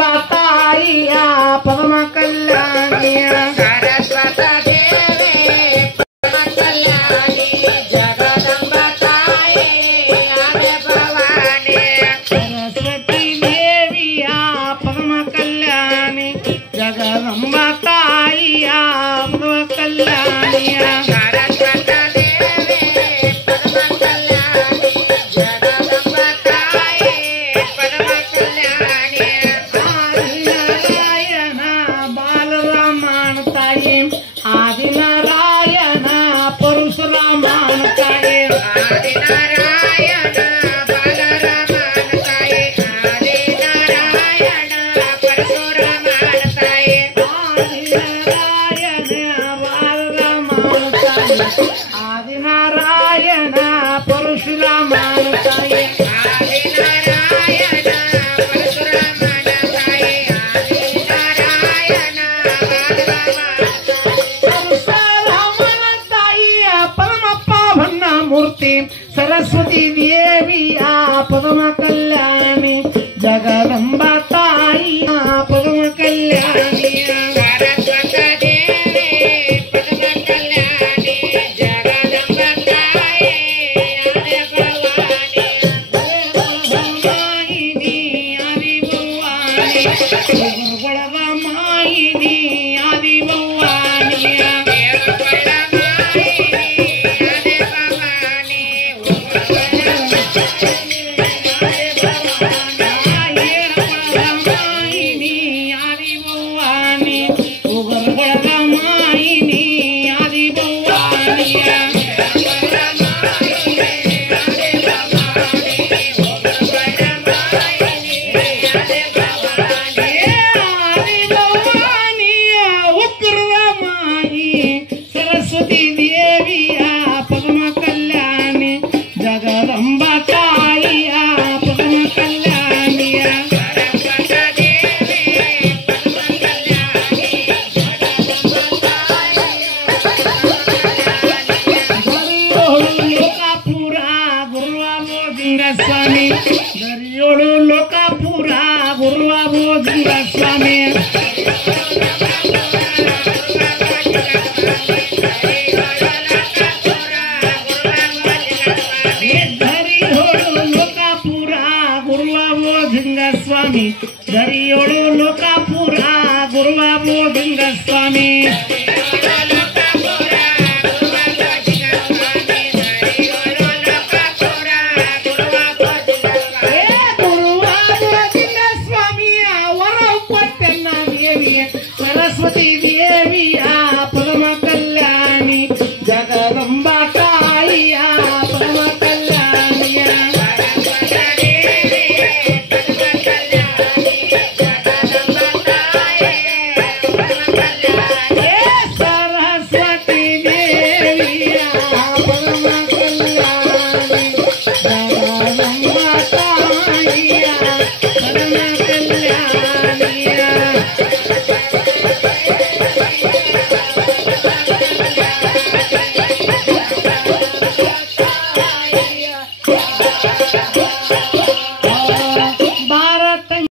ಜಗದಂಬ ತಾಯಿಯ ಪರಮ ಕಲ್ಯಾಣಿಯ ಸರಸ್ವತ ದೇವಿ ಪರಮ ಕಲ್ಯಾಣಿ ಜಗದಂಬ ತಾಯಿ ಆದೆ ಭವಾನಿ ಸರಸ್ವತಿ ದೇವಿಯ ಪರಮ ಕಲ್ಯಾಣಿ ಜಗದಂಬ ತಾಯಿಯ ಪರಮ ಕಲ್ಯಾಣಿಯ ಸರಸ್ವತ ದೇವಿ ಪರಮ ಕಲ್ಯಾಣಿ ಜಗದಂಬ ತಾಯಿ ಪರಮ ಕಲ್ಯಾಣಿ ಆದಿನಾರಾಯಣ ಬಾಲರಾಮನ ತಾಯಿ ಆದಿನಾರಾಯಣ ಪರಶುರಾಮನ ತಾಯಿ ಆದಿನಾರಾಯಣ ಬಾಲರಾಮನ ತಾಯಿ ಆದಿನಾರಾಯಣ ಪರಶುರಾಮನ ತಾಯಿ ಆದಿನಾರಾಯಣ ಬಾಲರಾಮನ ತಾಯಿ ಆದಿನಾರಾಯಣ ಪರಶುರಾಮನ ತಾಯಿ ಆದಿನಾರಾಯಣ ಪರಶುರಾಮನ ತಾಯಿ ಆದಿನಾರಾಯಣ ಪರಶುರಾಮನ ತಾಯಿಯ ಪರಮ ಪಾವನ ಮೂರ್ತಿ ಸರಸ್ವತಿ ದೇವಿಯ ಪರಮ ಕಲ್ಯಾಣಿ ಜಗದಂಬ ತಾಯಿಯ ಪರಮ ಕಲ್ಯಾಣಿಯ ಸರಸ್ವತ ದೇವಿ ಪರಮ ಕಲ್ಯಾಣಿ ಜಗದಂಬ ತಾಯಿ ಆದೆ ಭವಾನಿ ಮಾಯಿನಿ ಆದಿಭವಾನಿ ಗುರುಗಳ ಮಾಯಿನಿ ಆದಿಭವಾನಿಯ ದೇವಗಳ ಮಾಯಿನಿ ಆದೆ ಭವಾನಿ ಮಾಯಿನಿ ಆದಿಭವಾನಿ ಗುರುಗಳ ಮಾಯಿನಿ ಆದಿಭವಾನಿಯ ಆದಿಭವಾನಿಯ ಉಗ್ರ ಮಾಯಿ ಸರಸ್ವತಿ ದೇವಿಯ ಪರಮ ಕಲ್ಯಾಣಿ ಜಗದಂಬ ತಾಯಿಯ ಪರಮ ಕಲ್ಯಾಣಿಯ ಸರಸ್ವತ ದೇವಿ ಪರಮ ಕಲ್ಯಾಣಿ ದರಿಯೋಳು ಲೋಕಾಪುರ ಗುರುವ ಬೋಧಿಂಗ ಸ್ವಾಮಿ ದರಿಯೋಳು ಲೋಕಾಪುರ ಗುರುವ ಬೋಧಿಂಗ ಸ್ವಾಮಿ ದರಿಯೋಳು ಲೋಕಾಪುರ ಗುರುವ ಬೋಧಿಂಗ ಸ್ವಾಮಿ